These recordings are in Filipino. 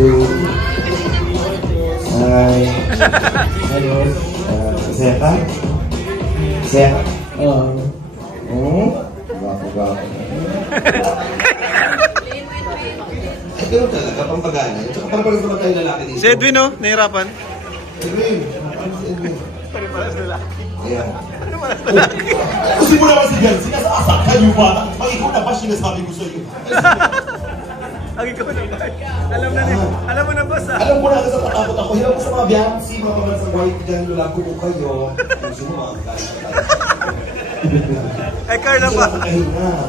two. Hi. Hello. Seka? Seka? Gapo-gapo. Ito talaga, pampagana. Tsaka parang pag tayo lalaki dito. Si Edwin, no? Nahirapan. Edwin. Pariparas lalaki. Ayan. Pariparas lalaki. Kasi mo naman si Jan, sinasaksak kayo ba? Pag ikaw na ba sinasabi ko sa'yo? Ang ikaw na ba? Alam na niya. Alam mo na, boss, ha? Alam ko na kasi natakot ako. Hirap ko sa mga Beyonce, mga pamansang white dyan, lulago ko kayo. Gusto mo mga Ay, Carla pa.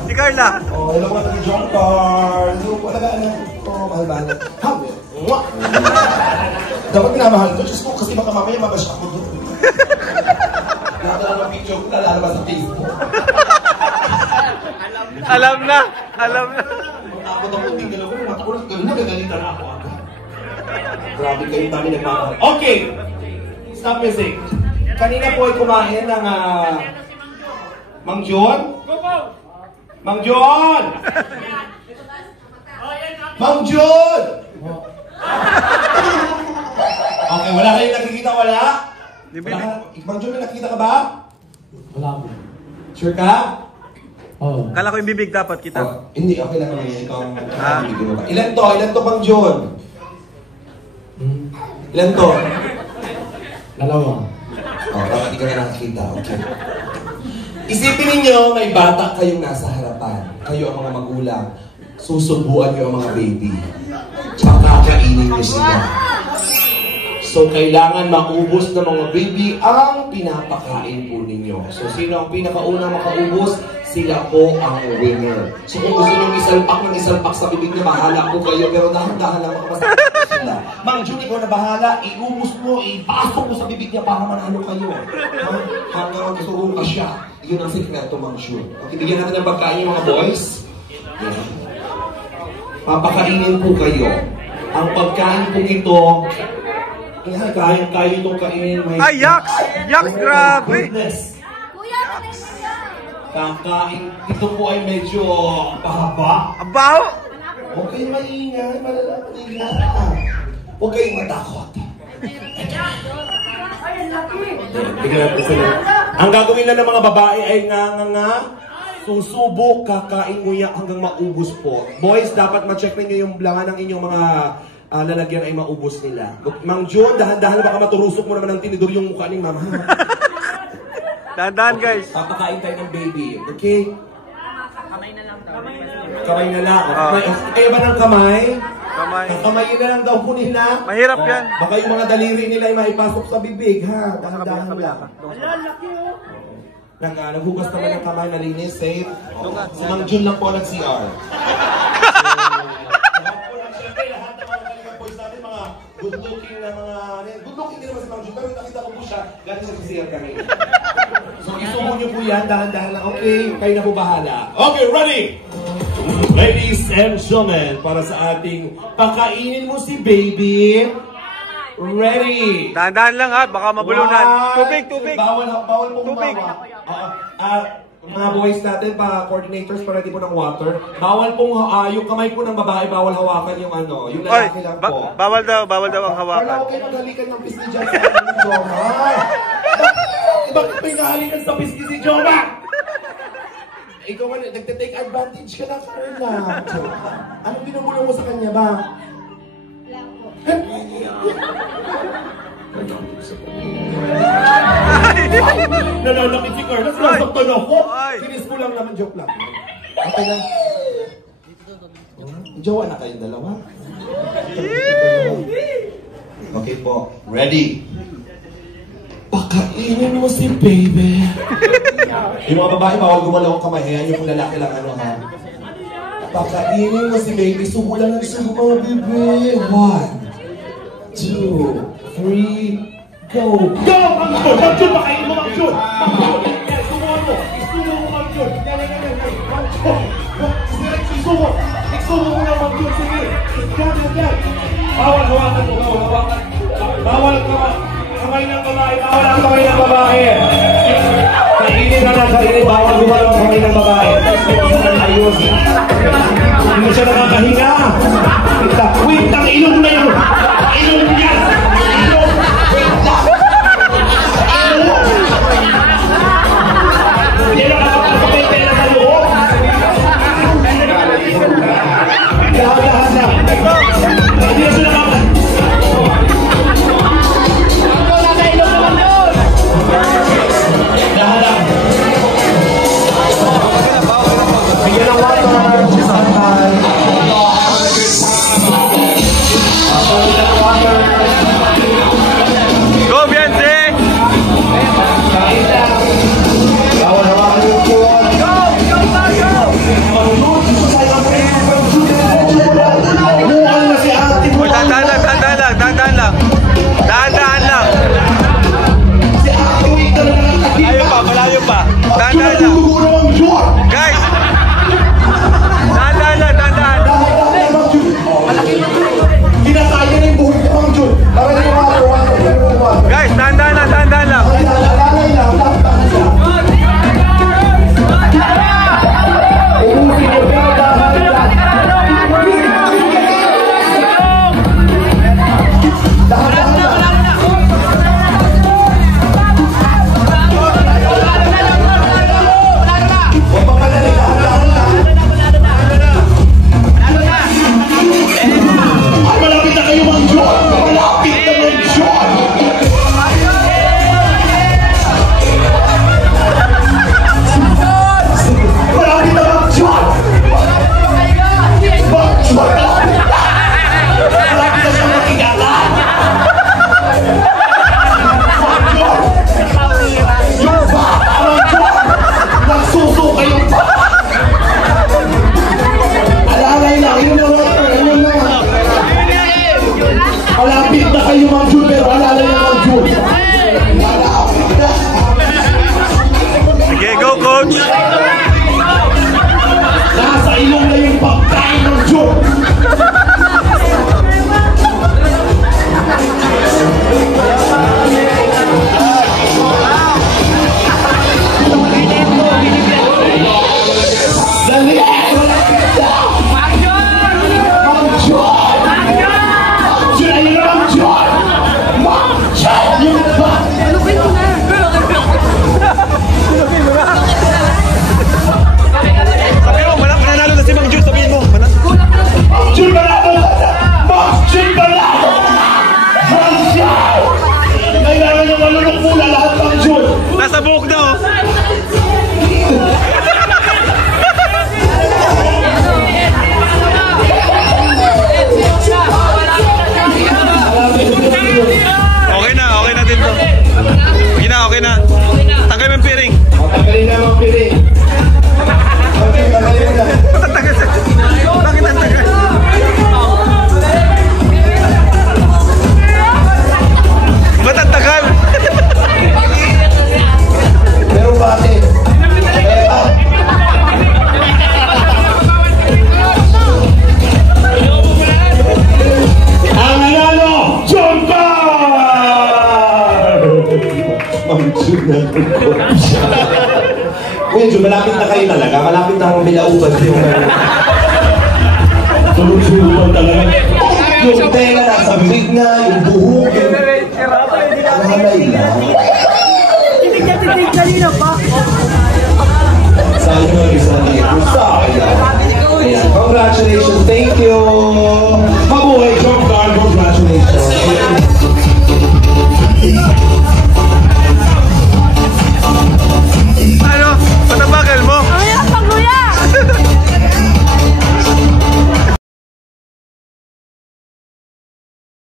Si Carla. Oh, hello mga taga-John Carl. Hello po, alagaan ko. Mahal-mahal. Hamil. Dapat minamahal ko. Diyos ko, kasi baka mamaya mabash ako doon. Nakatala ng picture ko, nalalabas sa Facebook. Alam na. Alam na. Takot ako, hindi ka lang. Nakulang ka na, nagalitan ako agad. Grabe kayo, dami nagmamahal. Okay. Stop music. Kanina po ay kumain ng Mang John? Mang John! Mang John! Okay, wala kayong nakikita, wala? Mang John, may nakikita ka ba? Wala po. Sure ka? Oo. Kala ko yung bibig dapat kita. Oh, hindi, okay lang kami. Ikaw ang bibigyan mo ba? Ilan to? Ilan to, Mang John? Ilan to? Dalawa. Oh, bakit di ka na nakakita? Okay. Isipin ninyo, may bata kayong nasa harapan. Kayo ang mga magulang. Susubuan nyo ang mga baby. Tsaka kainin nyo sila. So, kailangan maubos ng mga baby ang pinapakain po ninyo. So, sino ang pinakaunang makaubos? Sila po ang winner. So, kung gusto nyo isalpak sa bibig niya, bahala po kayo. Pero dahan-dahan lang makamasakit sila. Mang Jun, ikaw na bahala. Iubos mo, ipasok mo sa bibig niya para manalo kayo. Hanggang magsuruan ka siya. Yun ang sikreto, Mang Jun. Okay, bigyan natin ng pagkain yung mga boys. Yeah. Papakainin po kayo. Ang pagkain po ito, kaya itong kainin. Ay, yaks! Yaks, grabe! Kakain, ito po ay medyo pahaba. Abaw! Huwag kayong maingay, malalaman nila. Huwag kayong matakot. Ang gagawin na ng mga babae ay nga. Susubok, kakain nguya hanggang maubos po. Boys, dapat ma-check ninyo yung laman ng inyong mga lalagyan ay maubos nila. Mang John, dahan-dahan baka maturusok mo naman ng tinidor yung mukha ni Mama. Dahan-dahan, guys. Papakain tayo ng baby, okay? Kamay na lang daw. Kamay na lang. Kaya ba ng kamay? Kamay. Kamay na lang daw po nila. Mahirap yan. Baka yung mga daliri nila ay maipasok sa bibig, ha? Dahan-dahan lang. Naghugas naman ng kamay, malinis, safe. Si Mang Jun lang po nag-CR. Good looking na mga... Good looking din naman si Mang Jun, pero nakita ko po siya, galing sa CR kami. So isubo niyo po yan, dahan-dahan lang. Okay, kayo na po bahala. Okay, ready? Ladies and gentlemen, para sa ating pakainin mo si baby. Ready? Dahan-dahan lang, ha? Baka mabulunan. Tubig, tubig. Bawal po Tubig. Mga boys natin, coordinators, para di po ng water. Bawal pong, yung kamay po ng babae, bawal hawakan yung yung lalaki lang po. Bawal daw ang hawakan. Wala, okay, maghalikan ng pisngi dyan sa ating Joma. Bakit may nahalikan sa pisngi si Joma? Ikaw nga, nagte-take advantage ka na, Carla. Anong binubulong mo sa kanya ba? Nalalakit si Carla, sinasaktan ako. Sinis ko lang naman, joke lang. Okay na. Jowa na kayong dalawa. Okay po, ready? Pakainin mo si baby. Yung mga babae, bawal gumalaw ang kamay. Hayaan yung lalaki lang, ha? Pakainin mo si baby. Subo lang ng subo, mga baby. 1, 2, 3, go! Go! Mang Jun! Mang Jun! Pakainin mo, Mang Jun! Mang Jun! Yan, sumuhan mo! Isubo mo, Mang Jun! Yan! Mang Jun! Isubo! Isubo mo na, Mang Jun! Sige! Yan! Bawal hawakan mo! Bawal hawakan! Bawal kamay ng babae! Bawal ang kamay ng babae! Kainin na lang! Kainin! Bawal gumalaw ang kamay ng babae! Ayos! Hindi siya nakakahinga! Wait, ang ilong na yung nakabuhok na oh. Okay na din to. Okay na. Tanggal mo yung piring. Tanggalin na mga piring. Okay, tanggalin mo na. Bakit ang tagal? Ba't ang tagal? Pero bakit? Ang nanalo, John Carr! Medyo malapit na kayo talaga. Malapit na akong bilauban yung... Sunod-sunod talaga. Yung tenga nasa bibig na, yung buhok, yung... Mahalay lang. Titig kanina pa. Sayang yung isang dito. Sayang. Ayan. Congratulations. Thank you.